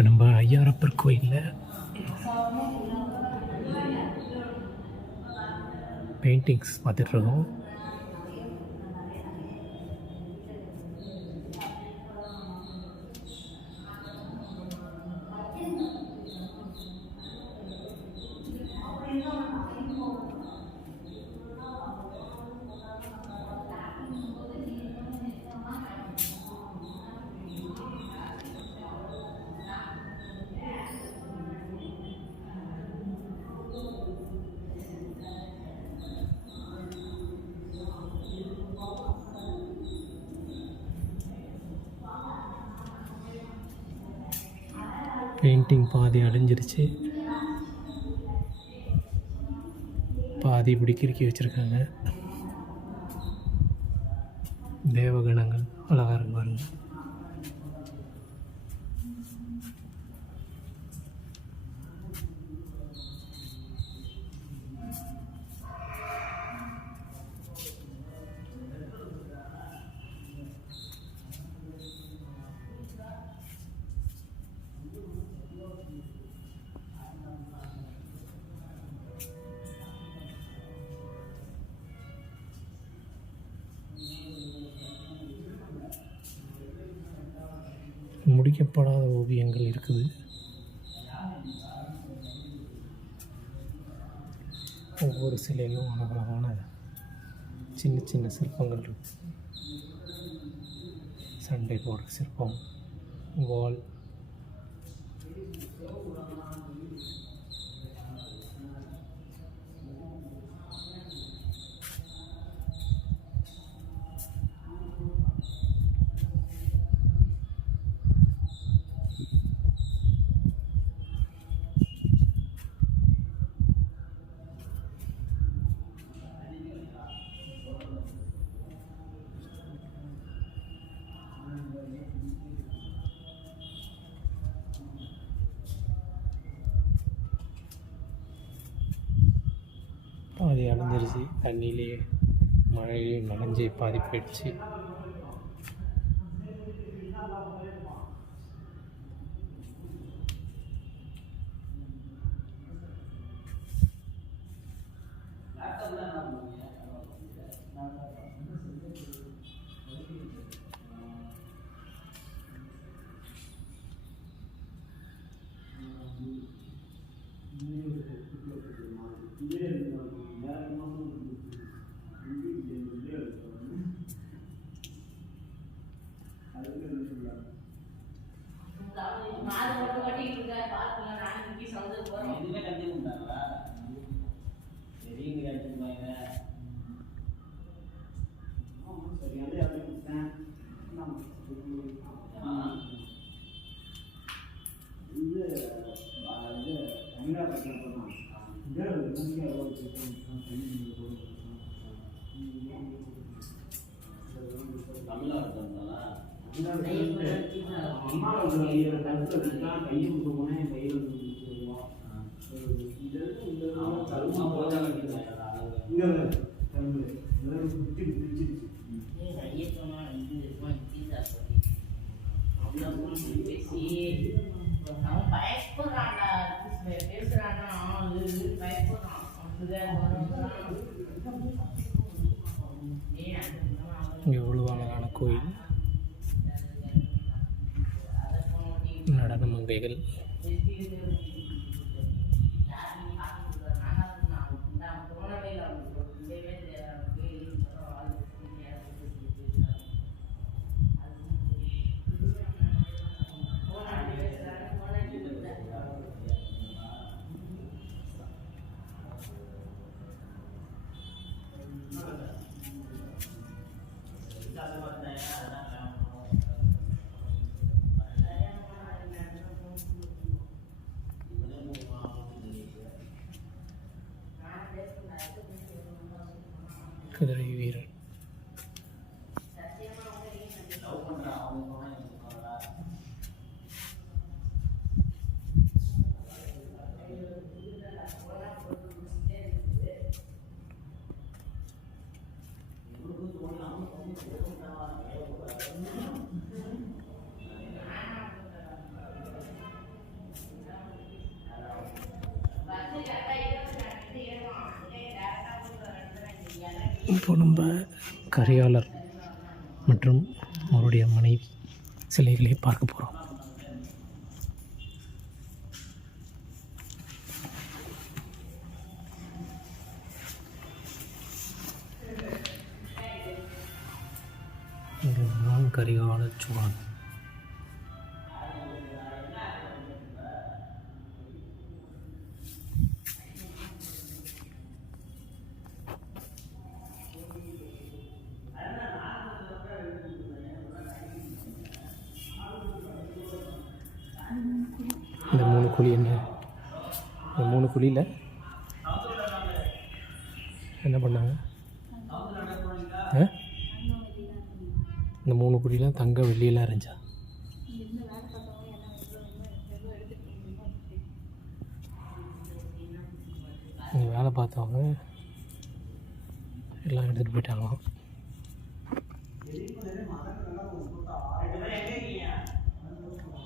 இப்போ நம்ம ஐயாரப்பர் கோயிலில் பெயிண்டிங்ஸ் பார்த்துட்ருக்கோம். பெயிண்டிங் பாதி அழிஞ்சிருச்சு, பாதி இப்படி கிறுக்கி வச்சுருக்காங்க. தேவகணங்கள் அழகாக இருக்கு பாருங்க. முடிக்கப்படாத ஓவியங்கள் இருக்குது. ஒவ்வொரு சிலையிலும் அழகழகான சின்ன சின்ன சிற்பங்கள் இருக்கு. சண்டை போடுற சிற்பம், வால், பாதி அழிஞ்சிருச்சு. தண்ணியிலே மழையிலே நனைஞ்சி பாதி போயிடுச்சு. எவ்வளோ அழகான கோயில், நடன மங்கைகள், குதிரை வீரர், இப்போ நம்ம கரிகாலர் மற்றும் அவருடைய மனைவி சிலைகளை பார்க்க போகிறோம். இதுதான் கரிகால சோழன். இந்த 3 குழி என்ன, இந்த 3 குழியில் என்ன பண்ணாங்க? இந்த 3 குழியில் தங்க வெள்ளியெல்லாம் இருந்துச்சா? இங்கே வேலை பார்த்தவங்க எல்லாம் எடுத்துகிட்டு போயிட்டாங்களாம்.